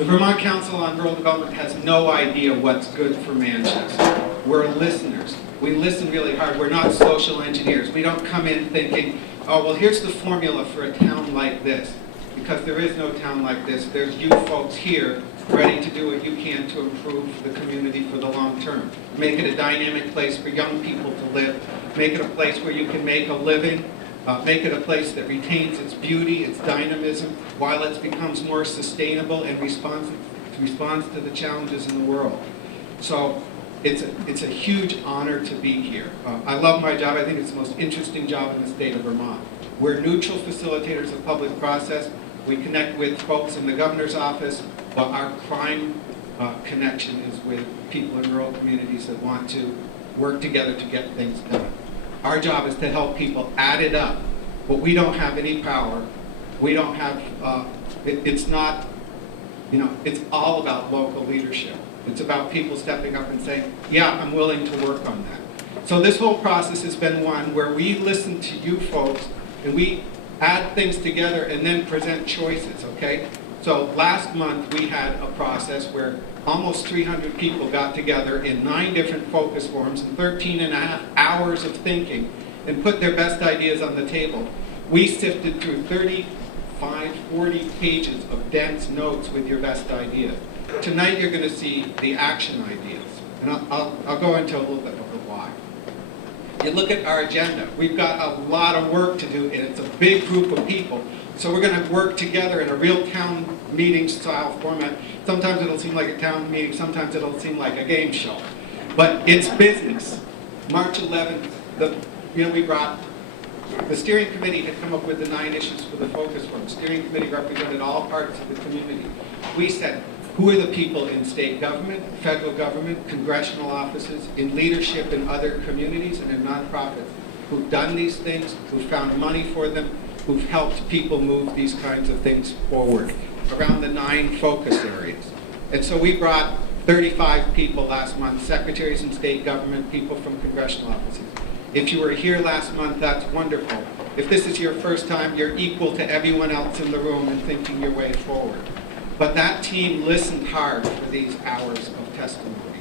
The Vermont Council on Rural Development has no idea what's good for Manchester. We're listeners. We listen really hard. We're not social engineers. We don't come in thinking, oh, well, here's the formula for a town like this. Because there is no town like this. There's you folks here ready to do what you can to improve the community for the long term. Make it a dynamic place for young people to live. Make it a place where you can make a living. Make it a place that retains its beauty, its dynamism, while it becomes more sustainable and responds to the challenges in the world. So it's a huge honor to be here. I love my job. I think it's the most interesting job in the state of Vermont. We're neutral facilitators of public process. We connect with folks in the governor's office, but our prime connection is with people in rural communities that want to work together to get things done. Our job is to help people add it up, but we don't have any power. We don't have, it's not, it's all about local leadership. It's about people stepping up and saying, yeah, I'm willing to work on that. So this whole process has been one where we listen to you folks and we add things together and then present choices, okay? So last month we had a process where almost 300 people got together in 9 different focus forums and 13 and a half hours of thinking and put their best ideas on the table. We sifted through 35, 40 pages of dense notes with your best ideas. Tonight you're going to see the action ideas, and I'll go into a little bit of the why. You look at our agenda. We've got a lot of work to do, and it's a big group of people. So we're going to work together in a real town meeting style format. Sometimes it'll seem like a town meeting, sometimes it'll seem like a game show. But it's business. March 11th, we brought, the steering committee had come up with the 9 issues for the focus forum. The steering committee represented all parts of the community. We said, who are the people in state government, federal government, congressional offices, in leadership in other communities and in nonprofits who've done these things, who've found money for them, who've helped people move these kinds of things forward around the 9 focus areas. And so we brought 35 people last month, secretaries in state government, people from congressional offices. If you were here last month, that's wonderful. If this is your first time, you're equal to everyone else in the room in thinking your way forward. But that team listened hard for these hours of testimony.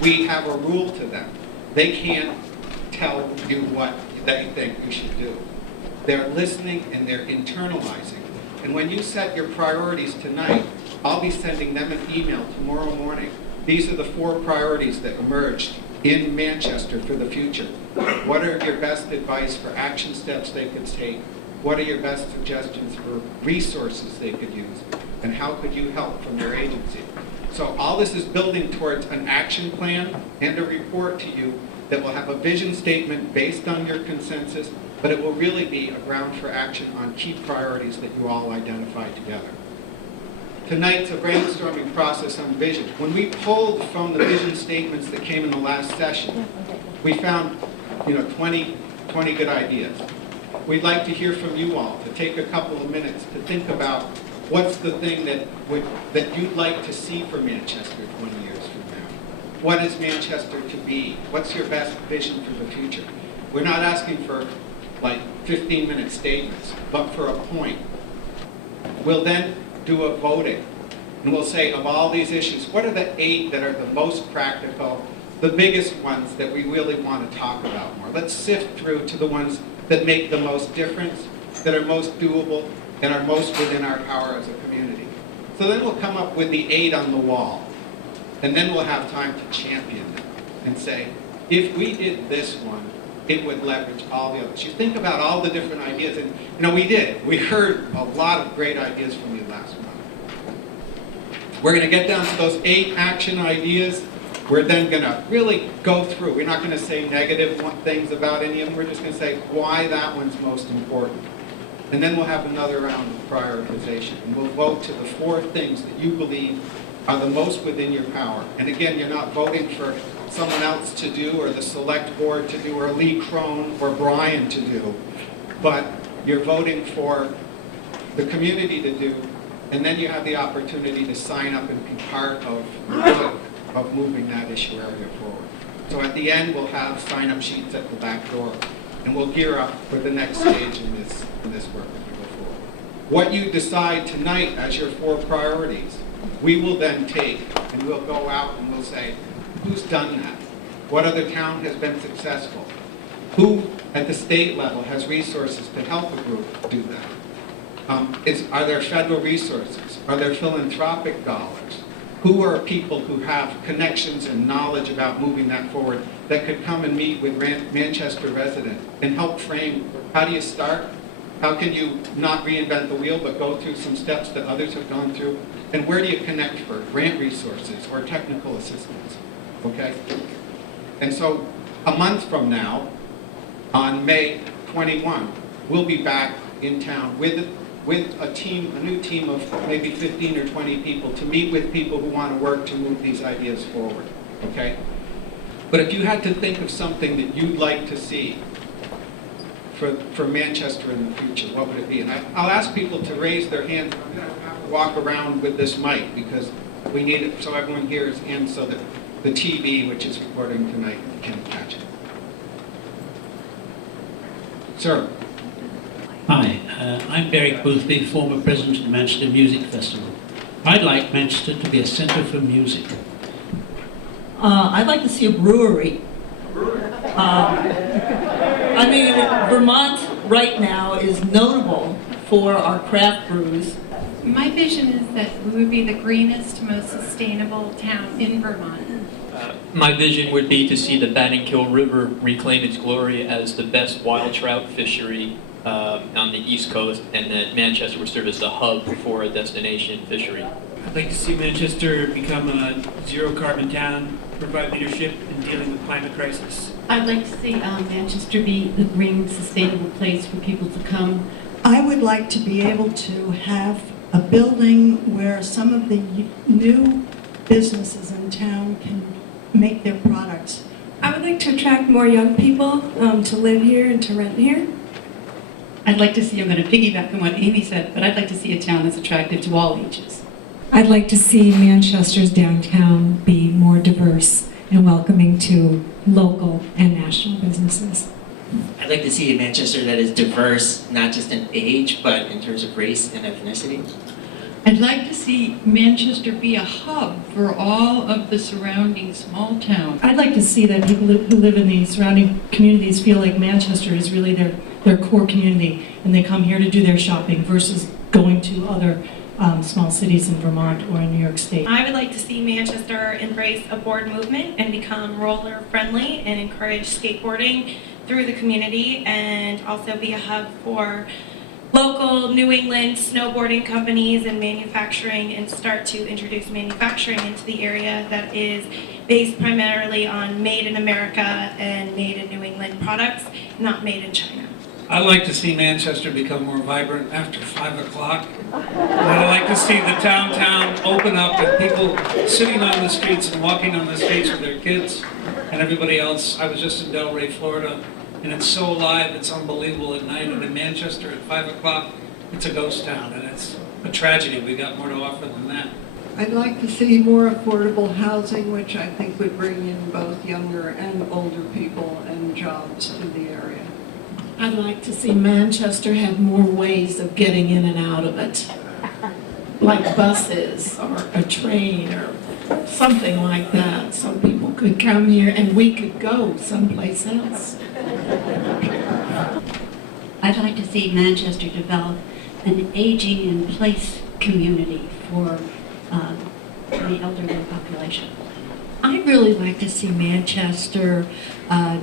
We have a rule to them. They can't tell you what they think you should do. They're listening and they're internalizing. And when you set your priorities tonight, I'll be sending them an email tomorrow morning. These are the 4 priorities that emerged in Manchester for the future. What are your best advice for action steps they could take? What are your best suggestions for resources they could use? And how could you help from your agency? So all this is building towards an action plan and a report to you that will have a vision statement based on your consensus, but it will really be a ground for action on key priorities that you all identify together. Tonight's a brainstorming process on vision. When we pulled from the vision statements that came in the last session, we found 20 good ideas. We'd like to hear from you all, to take a couple of minutes to think about what's the thing that you'd like to see for Manchester 20 years from now. What is Manchester to be? What's your best vision for the future? We're not asking for 15-minute statements, but for a point. We'll then do a voting, and we'll say, of all these issues, what are the 8 that are the most practical, the biggest ones that we really want to talk about more? Let's sift through to the ones that make the most difference, that are most doable, and are most within our power as a community. So then we'll come up with the 8 on the wall, and then we'll have time to champion them and say, if we did this one, it would leverage all the others. You think about all the different ideas, and we did. We heard a lot of great ideas from you last month. We're going to get down to those 8 action ideas, We're then going to really go through. We're not going to say negative things about any of them. We're just going to say why that one's most important. And then we'll have another round of prioritization. And we'll vote to the 4 things that you believe are the most within your power. And again, you're not voting for someone else to do, or the select board to do, or Lee Crone or Brian to do, but you're voting for the community to do, and then you have the opportunity to sign up and be part of moving that issue area forward. So at the end, we'll have sign-up sheets at the back door, and we'll gear up for the next stage in this work as we go forward. What you decide tonight as your 4 priorities, we will then take, and we'll go out and we'll say, who's done that? What other town has been successful? Who at the state level has resources to help a group do that? Are there federal resources? Are there philanthropic dollars? Who are people who have connections and knowledge about moving that forward that could come and meet with Manchester residents and help frame, how do you start? How can you not reinvent the wheel but go through some steps that others have gone through? And where do you connect for grant resources or technical assistance? Okay? And so a month from now, on May 21, we'll be back in town with a new team of maybe 15 or 20 people to meet with people who want to work to move these ideas forward. Okay? But if you had to think of something that you'd like to see for Manchester in the future, what would it be? And I'll ask people to raise their hands. I'm going to have to walk around with this mic because we need it so everyone hears and so that the TV, which is recording tonight, can catch it. Sir. Hi, I'm Barry Boothby, former president of the Manchester Music Festival. I'd like Manchester to be a centre for music. I'd like to see a brewery. I mean, Vermont right now is notable for our craft brews. My vision is that we would be the greenest, most sustainable town in Vermont. My vision would be to see the Battingkill River reclaim its glory as the best wild trout fishery on the East Coast, and that Manchester would serve as the hub for a destination fishery. I'd like to see Manchester become a zero-carbon town, provide leadership in dealing with climate crisis. I'd like to see Manchester be the green, sustainable place for people to come. I would like to be able to have a building where some of the new businesses in town can make their products. I would like to attract more young people to live here and to rent here. I'd like to see, I'm going to piggyback on what Amy said, but I'd like to see a town that's attractive to all ages. I'd like to see Manchester's downtown be more diverse and welcoming to local and national businesses. I'd like to see a Manchester that is diverse, not just in age, but in terms of race and ethnicity. I'd like to see Manchester be a hub for all of the surrounding small towns. I'd like to see that people who live in the surrounding communities feel like Manchester is really their core community, and they come here to do their shopping versus going to other small cities in Vermont or in New York State. I would like to see Manchester embrace a board movement and become roller friendly and encourage skateboarding through the community, and also be a hub for local New England snowboarding companies and manufacturing, and start to introduce manufacturing into the area that is based primarily on made in America and made in New England products, not made in China. I'd like to see Manchester become more vibrant after 5 o'clock. I'd like to see the downtown open up and people sitting on the streets and walking on the streets with their kids and everybody else. I was just in Delray, Florida, and it's so alive, it's unbelievable at night. And in Manchester at 5 o'clock, it's a ghost town, and it's a tragedy. We got more to offer than that. I'd like to see more affordable housing, which I think would bring in both younger and older people and jobs to the area. I'd like to see Manchester have more ways of getting in and out of it, like buses or a train or something like that, so people could come here and we could go someplace else. I'd like to see Manchester develop an aging in place community for the elderly population. I'd really like to see Manchester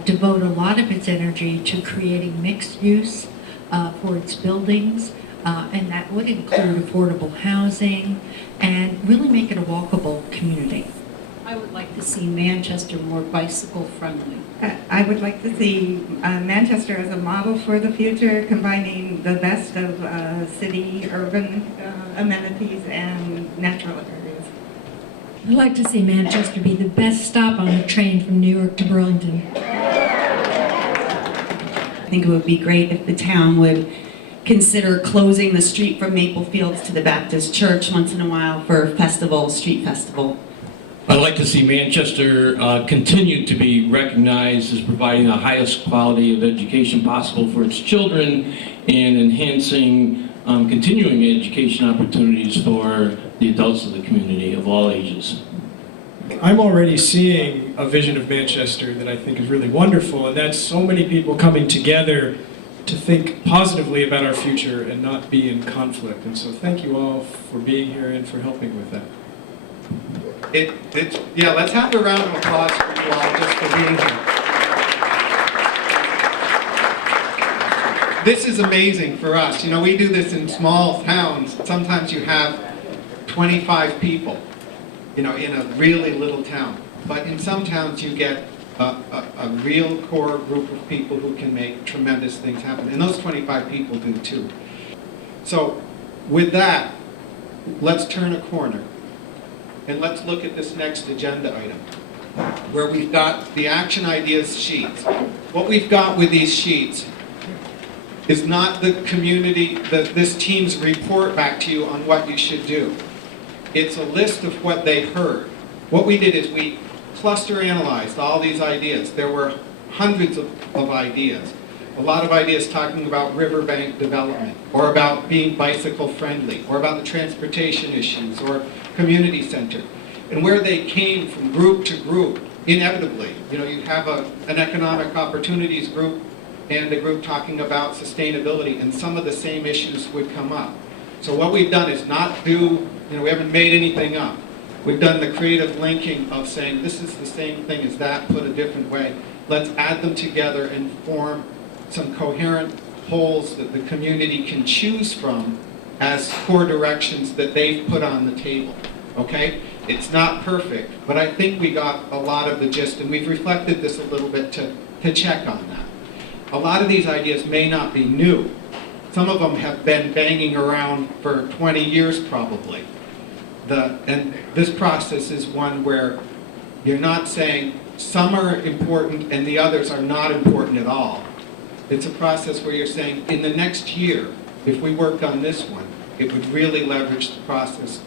devote a lot of its energy to creating mixed use for its buildings, and that would include affordable housing and really make it a walkable community. I would like to see Manchester more bicycle friendly. I would like to see Manchester as a model for the future, combining the best of city, urban amenities and natural areas. I'd like to see Manchester be the best stop on a train from New York to Burlington. I think it would be great if the town would consider closing the street from Maple Fields to the Baptist Church once in a while for a festival, street festival. I'd like to see Manchester continue to be recognized as providing the highest quality of education possible for its children and enhancing continuing education opportunities for the adults of the community of all ages. I'm already seeing a vision of Manchester that I think is really wonderful, and that's so many people coming together to think positively about our future and not be in conflict. And so thank you all for being here and for helping with that. Yeah, let's have a round of applause for you all just for being here. This is amazing for us. You know, we do this in small towns. Sometimes you have 25 people, you know, in a really little town. But in some towns you get a real core group of people who can make tremendous things happen. And those 25 people do too. So with that, let's turn a corner. And let's look at this next agenda item, where we've got the action ideas sheets. What we've got with these sheets is not the community, this team's report back to you on what you should do. It's a list of what they heard. What we did is we cluster analyzed all these ideas. There were hundreds of ideas. A lot of ideas talking about riverbank development, or about being bicycle friendly, or about the transportation issues, or community center. And where they came from group to group, inevitably, you know, you have an economic opportunities group and a group talking about sustainability, and some of the same issues would come up. So what we've done is not do, you know, we haven't made anything up. We've done the creative linking of saying this is the same thing as that, put a different way. Let's add them together and form some coherent wholes that the community can choose from as core directions that they've put on the table, okay? It's not perfect, but I think we got a lot of the gist, and we've reflected this a little bit to check on that. A lot of these ideas may not be new. Some of them have been banging around for 20 years probably. And this process is one where you're not saying some are important and the others are not important at all. It's a process where you're saying, in the next year, if we worked on this one, it would really leverage the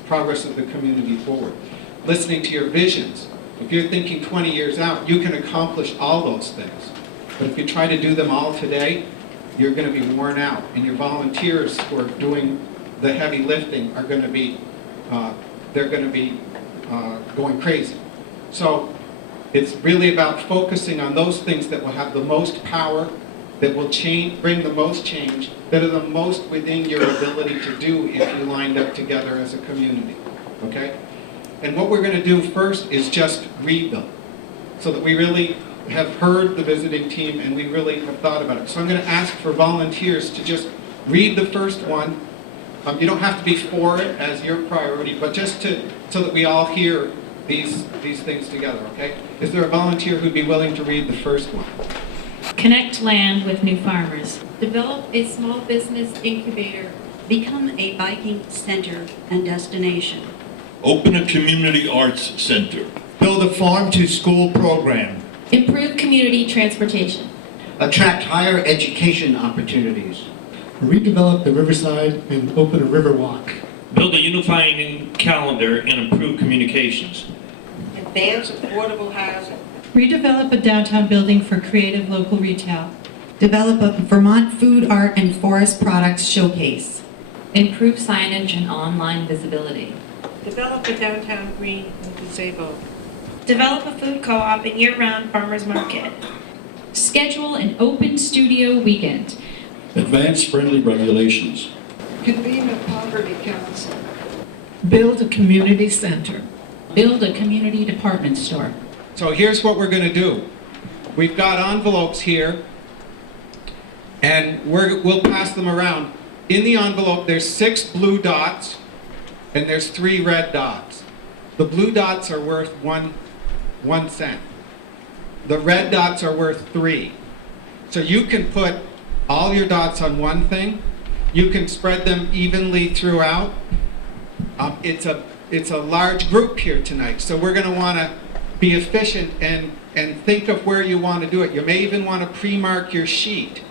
progress of the community forward. Listening to your visions. If you're thinking 20 years out, you can accomplish all those things. But if you try to do them all today, you're going to be worn out. And your volunteers who are doing the heavy lifting are going to be, going crazy. So it's really about focusing on those things that will have the most power, that will bring the most change, that are the most within your ability to do if you lined up together as a community, okay? And what we're going to do first is just read them, so that we really have heard the visiting team and we really have thought about it. So I'm going to ask for volunteers to just read the first one. You don't have to be for it as your priority, but just so that we all hear these things together, okay? Is there a volunteer who'd be willing to read the first one? Connect land with new farmers. Develop a small business incubator. Become a biking center and destination. Open a community arts center. Build a farm-to-school program. Improve community transportation. Attract higher education opportunities. Redevelop the riverside and open a river walk. Build a unifying calendar and improve communications. Advance affordable housing. Redevelop a downtown building for creative local retail. Develop a Vermont food, art, and forest products showcase. Improve signage and online visibility. Develop a downtown green and gazebo. Develop a food co-op and year-round farmers market. Schedule an open studio weekend. Advance friendly regulations. Convene a poverty council. Build a community center. Build a community department store. So here's what we're going to do. We've got envelopes here, and we'll pass them around. In the envelope, there's 6 blue dots, and there's 3 red dots. The blue dots are worth 1 1 cent. The red dots are worth 3. So you can put all your dots on one thing. You can spread them evenly throughout. It's a large group here tonight, so we're going to want to be efficient and think of where you want to do it. You may even want to pre-mark your sheet.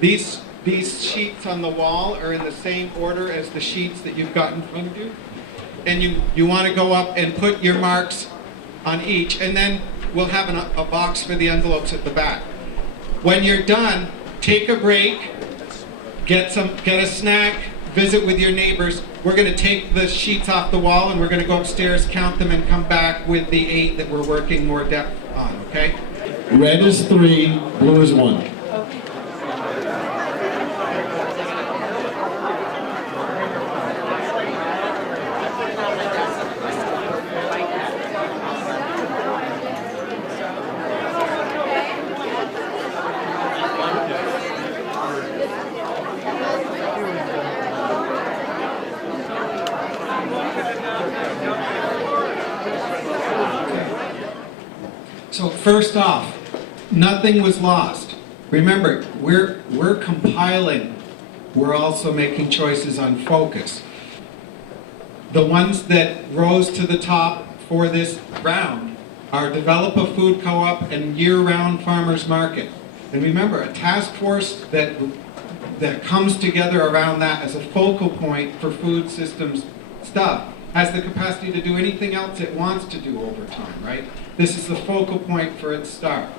These sheets on the wall are in the same order as the sheets that you've got in front of you. And you want to go up and put your marks on each, and then we'll have a box for the envelopes at the back. When you're done, take a break, get a snack, visit with your neighbors. We're going to take the sheets off the wall and we're going to go upstairs, count them, and come back with the 8 that we're working more depth on, okay? Red is 3, blue is 1. So first off, nothing was lost. Remember, we're compiling. We're also making choices on focus. The ones that rose to the top for this round are develop a food co-op and year-round farmers market. And remember, a task force that comes together around that as a focal point for food systems stuff has the capacity to do anything else it wants to do over time, right? This is the focal point for its start.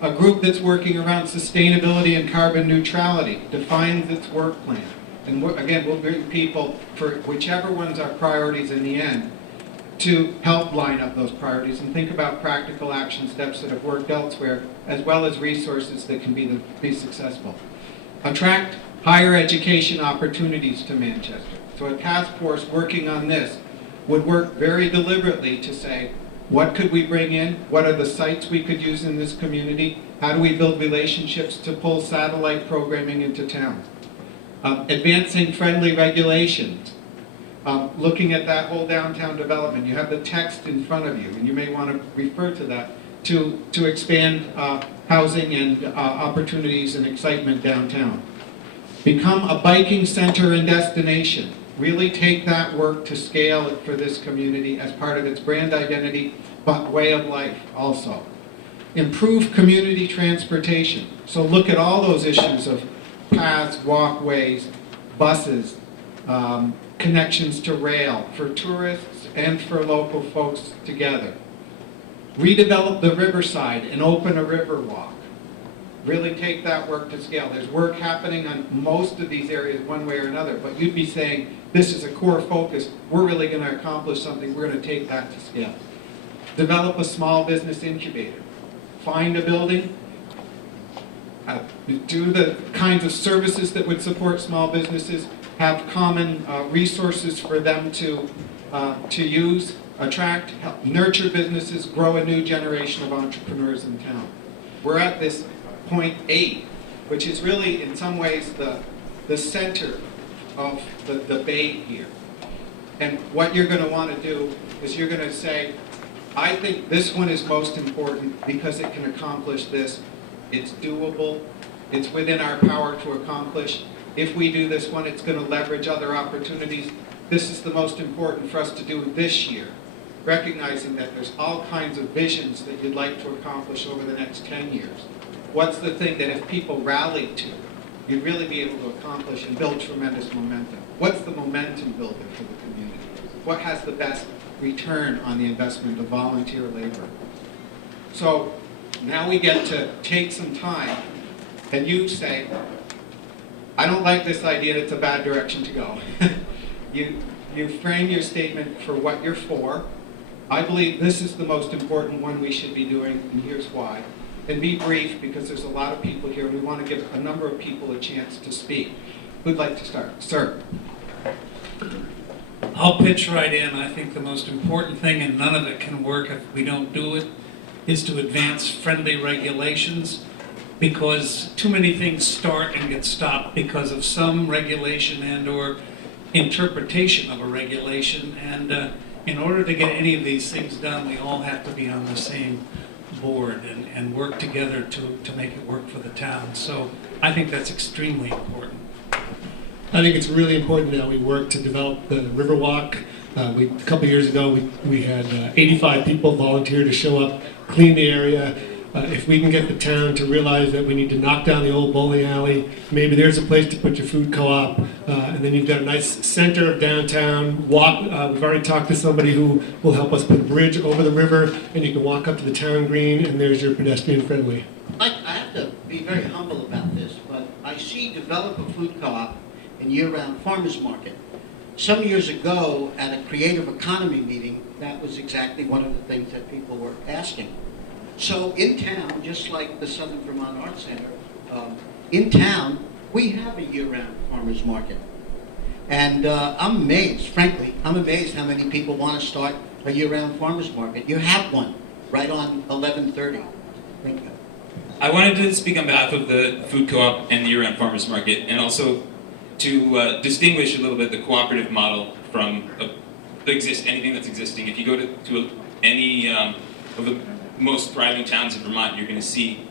A group that's working around sustainability and carbon neutrality defines its work plan. And again, we'll bring people for whichever ones are priorities in the end to help line up those priorities and think about practical action steps that have worked elsewhere, as well as resources that can be successful. Attract higher education opportunities to Manchester. So a task force working on this would work very deliberately to say, what could we bring in? What are the sites we could use in this community? How do we build relationships to pull satellite programming into town? Advancing friendly regulations. Looking at that whole downtown development. You have the text in front of you, and you may want to refer to that to expand housing and opportunities and excitement downtown. Become a biking center and destination. Really take that work to scale it for this community as part of its brand identity, but way of life also. Improve community transportation. So look at all those issues of paths, walkways, buses, connections to rail for tourists and for local folks together. Redevelop the riverside and open a river walk. Really take that work to scale. There's work happening on most of these areas one way or another, but you'd be saying, this is a core focus. We're really going to accomplish something. We're going to take that to scale. Develop a small business incubator. Find a building. Do the kinds of services that would support small businesses. Have common resources for them to use. Attract, help nurture businesses, grow a new generation of entrepreneurs in town. We're at this point 8, which is really in some ways the center of the debate here. And what you're going to want to do is you're going to say, I think this one is most important because it can accomplish this. It's doable. It's within our power to accomplish. If we do this one, it's going to leverage other opportunities. This is the most important for us to do this year, recognizing that there's all kinds of visions that you'd like to accomplish over the next 10 years. What's the thing that if people rallied to, you'd really be able to accomplish and build tremendous momentum? What's the momentum builder for the community? What has the best return on the investment of volunteer labor? So now we get to take some time and you say, I don't like this idea, it's a bad direction to go. You frame your statement for what you're for. I believe this is the most important one we should be doing, and here's why. And be brief, because there's a lot of people here. We want to give a number of people a chance to speak. Who'd like to start? Sir. I'll pitch right in. I think the most important thing, and none of it can work if we don't do it, is to advance friendly regulations, because too many things start and get stopped because of some regulation and or interpretation of a regulation. And in order to get any of these things done, we all have to be on the same board and work together to make it work for the town. So I think that's extremely important. I think it's really important that we work to develop the Riverwalk. A couple of years ago, we had 85 people volunteer to show up, clean the area. If we can get the town to realize that we need to knock down the old bowling alley, maybe there's a place to put your food co-op, and then you've got a nice center of downtown. Walk. We've already talked to somebody who will help us put a bridge over the river, and you can walk up to the town green, and there's your pedestrian friendly. I have to be very humble about this, but I see develop a food co-op and year-round farmers market. Some years ago, at a creative economy meeting, that was exactly one of the things that people were asking. So in town, just like the Southern Vermont Arts Center, in town, we have a year-round farmers market. And I'm amazed, frankly, I'm amazed how many people want to start a year-round farmers market. You have one right on 1130. Thank you. I wanted to speak on behalf of the food co-op and the year-round farmers market, and also to distinguish a little bit the cooperative model from anything that's existing. If you go to any of the most thriving towns in Vermont, you're going to see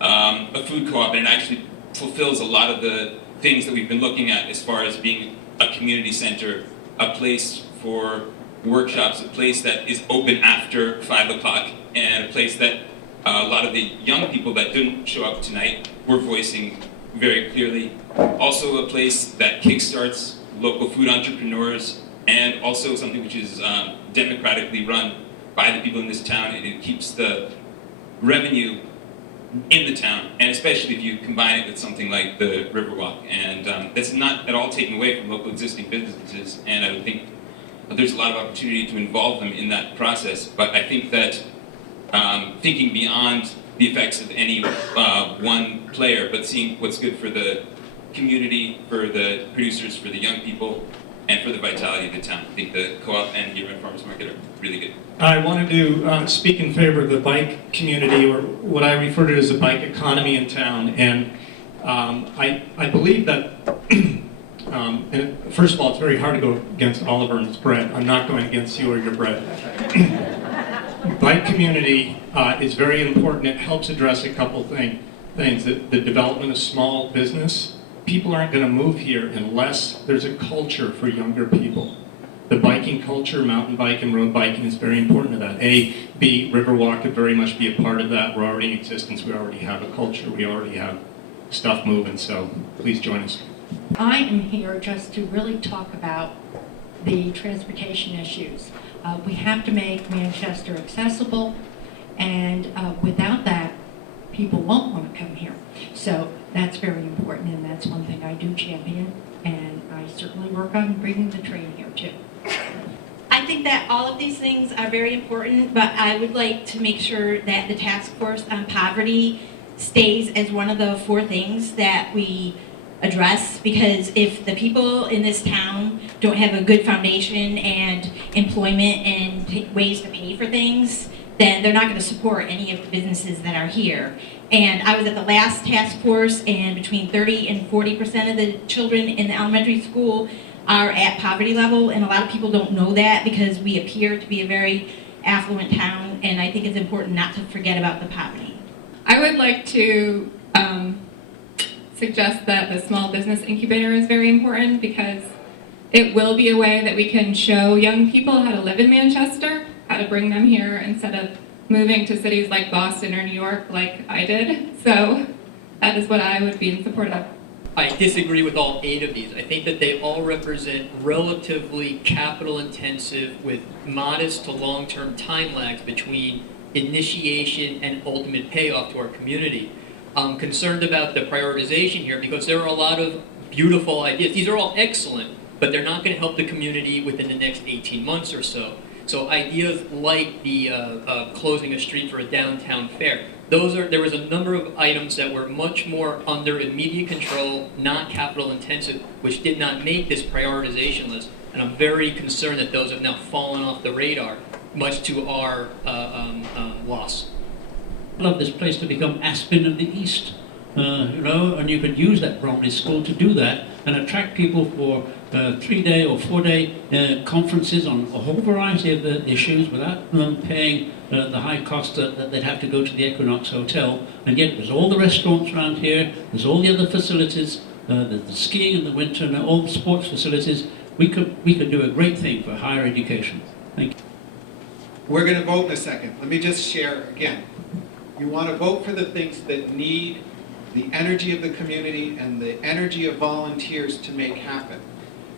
a food co-op, and it actually fulfills a lot of the things that we've been looking at as far as being a community center, a place for workshops, a place that is open after 5 o'clock, and a place that a lot of the young people that didn't show up tonight were voicing very clearly. Also a place that kickstarts local food entrepreneurs, and also something which is democratically run by the people in this town, and it keeps the revenue in the town, and especially if you combine it with something like the Riverwalk. And that's not at all taken away from local existing businesses, and I would think there's a lot of opportunity to involve them in that process. But I think that thinking beyond the effects of any one player, but seeing what's good for the community, for the producers, for the young people, and for the vitality of the town. I think the co-op and year-round farmers market are really good. I wanted to speak in favor of the bike community, or what I refer to as the bike economy in town. And I believe that, and first of all, it's very hard to go against Oliver and his bread. I'm not going against you or your bread. Bike community is very important. It helps address a couple things. The development of small business. People aren't going to move here unless there's a culture for younger people. The biking culture, mountain bike and road biking, is very important to that. B, Riverwalk could very much be a part of that. We're already in existence. We already have a culture. We already have stuff moving. So please join us. I am here just to really talk about the transportation issues. We have to make Manchester accessible, and without that, people won't want to come here. So that's very important, and that's one thing I do champion, and I certainly work on bringing the train here too. I think that all of these things are very important, but I would like to make sure that the task force on poverty stays as one of the 4 things that we address, because if the people in this town don't have a good foundation and employment and ways to pay for things, then they're not going to support any of the businesses that are here. And I was at the last task force, and between 30 and 40% of the children in the elementary school are at poverty level, and a lot of people don't know that because we appear to be a very affluent town, and I think it's important not to forget about the poverty. I would like to suggest that the small business incubator is very important, because it will be a way that we can show young people how to live in Manchester, how to bring them here instead of moving to cities like Boston or New York like I did. So that is what I would be in support of. I disagree with all 8 of these. I think that they all represent relatively capital intensive with modest to long-term time lags between initiation and ultimate payoff to our community. I'm concerned about the prioritization here because there are a lot of beautiful ideas. These are all excellent, but they're not going to help the community within the next 18 months or so. So ideas like the closing a street for a downtown fair, there was a number of items that were much more under immediate control, not capital intensive, which did not make this prioritization list. And I'm very concerned that those have now fallen off the radar, much to our loss. I'd love this place to become Aspen of the East. and you could use that Bromley School to do that and attract people for 3-day or 4-day conferences on a whole variety of the issues without them paying the high cost that they'd have to go to the Equinox Hotel. And yet there's all the restaurants around here, there's all the other facilities, the skiing in the winter and all the sports facilities. We could do a great thing for higher education. Thank you. We're going to vote in a second. Let me just share again. You want to vote for the things that need the energy of the community and the energy of volunteers to make happen.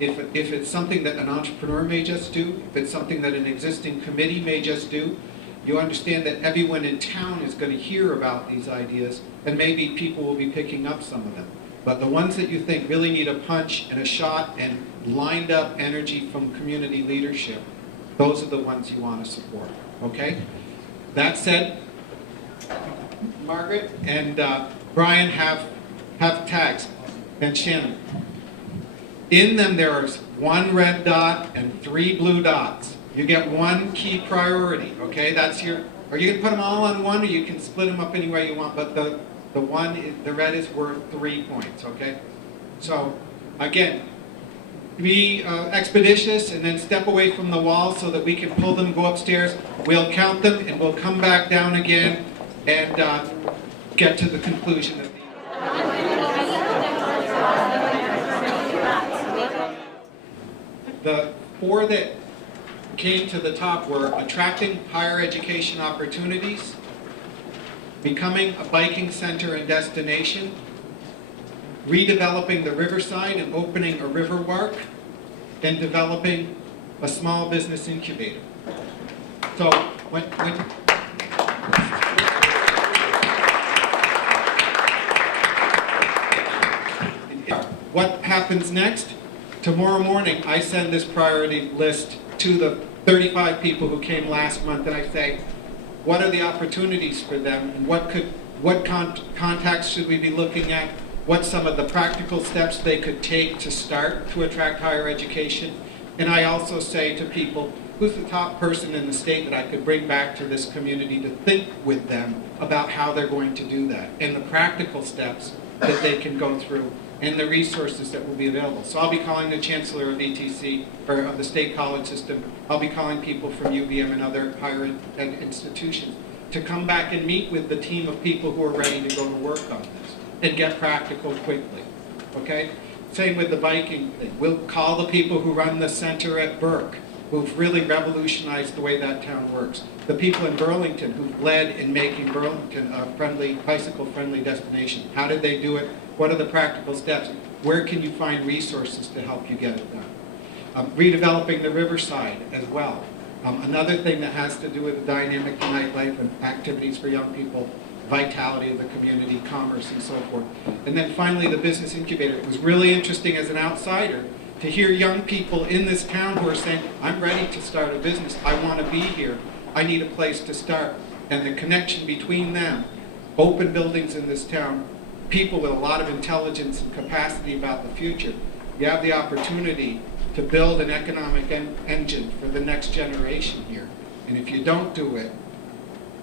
If it's something that an entrepreneur may just do, if it's something that an existing committee may just do, you understand that everyone in town is going to hear about these ideas, and maybe people will be picking up some of them. But the ones that you think really need a punch and a shot and lined up energy from community leadership, those are the ones you want to support, okay? That said, Margaret and Brian have tags, and Shannon. In them there is 1 red dot and 3 blue dots. You get 1 key priority, okay? That's your, or you can put them all on 1, or you can split them up any way you want, but the red is worth 3 points, okay? So, again, be expeditious and then step away from the wall so that we can pull them, go upstairs. We'll count them and we'll come back down again and get to the conclusion of the 4 that came to the top were attracting higher education opportunities, becoming a biking center and destination, redeveloping the riverside and opening a river walk, and developing a small business incubator. So what happens next? Tomorrow morning, I send this priority list to the 35 people who came last month, and I say, what are the opportunities for them, and what contacts should we be looking at? What's some of the practical steps they could take to start to attract higher education? And I also say to people, who's the top person in the state that I could bring back to this community to think with them about how they're going to do that, and the practical steps that they can go through, and the resources that will be available. So I'll be calling the chancellor of ETC, or of the state college system. I'll be calling people from UVM and other higher ed institutions to come back and meet with the team of people who are ready to go to work on this and get practical quickly, okay? Same with the biking thing. We'll call the people who run the center at Burke, who've really revolutionized the way that town works. The people in Burlington who've led in making Burlington a friendly, bicycle-friendly destination. How did they do it? What are the practical steps? Where can you find resources to help you get it done? Redeveloping the riverside as well. Another thing that has to do with the dynamic nightlife and activities for young people, vitality of the community, commerce, and so forth. And then finally, the business incubator. It was really interesting as an outsider to hear young people in this town who are saying, I'm ready to start a business. I want to be here. I need a place to start. And the connection between them, open buildings in this town, people with a lot of intelligence and capacity about the future. You have the opportunity to build an economic engine for the next generation here. And if you don't do it,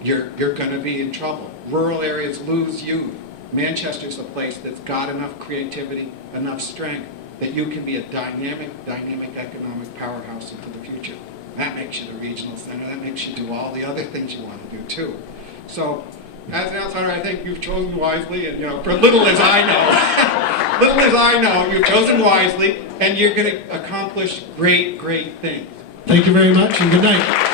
you're going to be in trouble. Rural areas lose youth. Manchester's a place that's got enough creativity, enough strength, that you can be a dynamic economic powerhouse into the future. That makes you the regional center. That makes you do all the other things you want to do too. So, as an outsider, I think you've chosen wisely, and for little as I know, you've chosen wisely, and you're going to accomplish great things. Thank you very much, and good night.